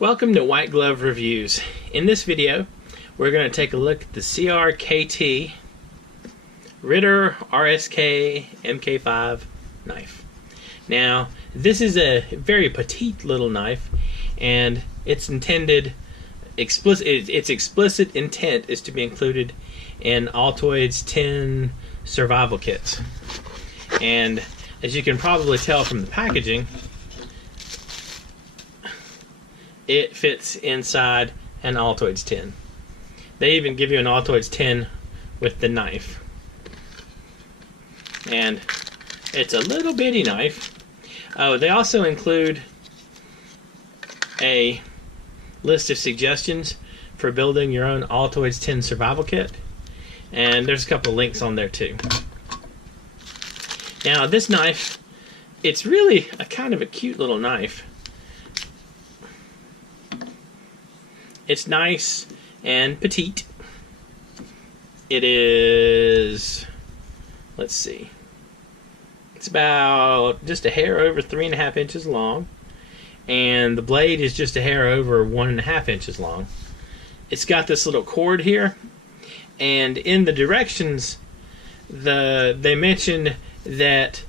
Welcome to White Glove Reviews. In this video, we're going to take a look at the CRKT Ritter RSK Mk5 knife. Now, this is a very petite little knife, and its explicit intent is to be included in Altoids 10 survival kits. And as you can probably tell from the packaging, it fits inside an Altoids 10. They even give you an Altoids 10 with the knife. And it's a little bitty knife. Oh, they also include a list of suggestions for building your own Altoids 10 survival kit. And there's a couple links on there too. Now this knife, it's really a kind of a cute little knife. It's nice and petite. It is, let's see, it's about just a hair over 3.5 inches long, and the blade is just a hair over 1.5 inches long. It's got this little cord here, and in the directions, they mention that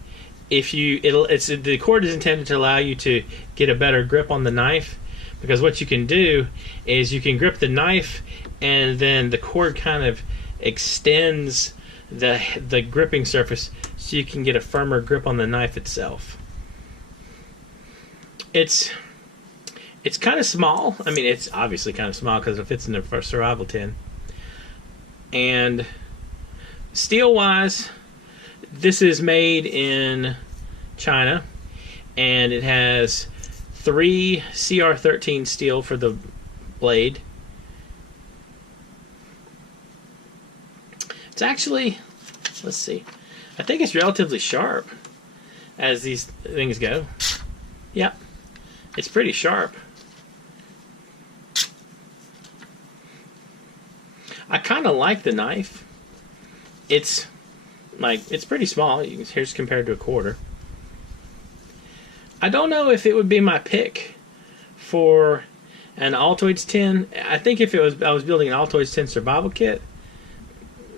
if the cord is intended to allow you to get a better grip on the knife. Because what you can do is you can grip the knife, and then the cord kind of extends the gripping surface so you can get a firmer grip on the knife itself. It's kind of small. I mean, it's obviously kind of small because it fits in the survival tin. And steel-wise, this is made in China, and it has 3 CR13 steel for the blade. It's actually, let's see, I think it's relatively sharp as these things go. Yep, it's pretty sharp. I kind of like the knife. It's pretty small. Here's compared to a quarter. I don't know if it would be my pick for an Altoids 10. I think if I was building an Altoids 10 survival kit,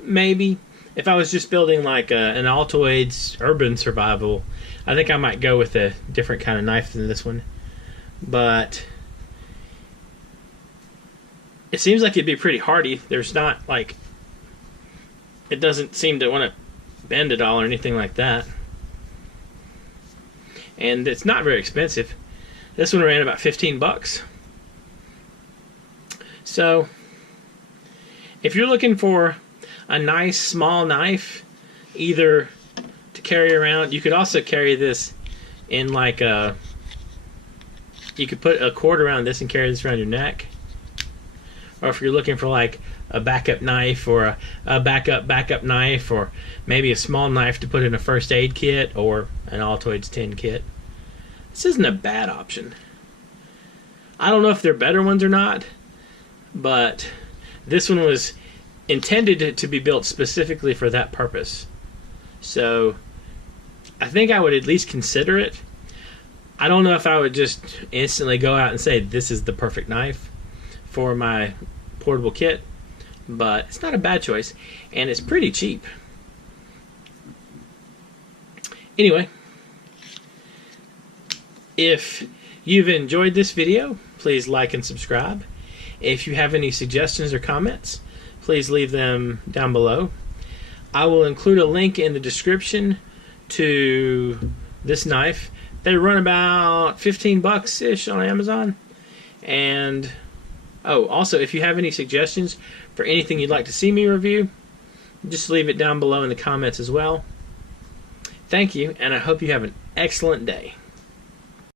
maybe. If I was just building like an Altoids urban survival, I think I might go with a different kind of knife than this one. But it seems like it'd be pretty hardy. There's not like, it doesn't seem to want to bend at all or anything like that. And it's not very expensive. This one ran about 15 bucks. So if you're looking for a nice small knife, either to carry around, you could also carry this in like a, you could put a cord around this and carry this around your neck. Or if you're looking for like a backup knife, or a backup knife, or maybe a small knife to put in a first aid kit or an Altoids 10 kit. This isn't a bad option. I don't know if they're better ones or not, but this one was intended to be built specifically for that purpose. So I think I would at least consider it. I don't know if I would just instantly go out and say this is the perfect knife for my portable kit, but it's not a bad choice, and it's pretty cheap. Anyway, if you've enjoyed this video, please like and subscribe. If you have any suggestions or comments, please leave them down below. I will include a link in the description to this knife. They run about 15 bucks-ish on Amazon. And oh, also, if you have any suggestions for anything you'd like to see me review, just leave it down below in the comments as well. Thank you, and I hope you have an excellent day.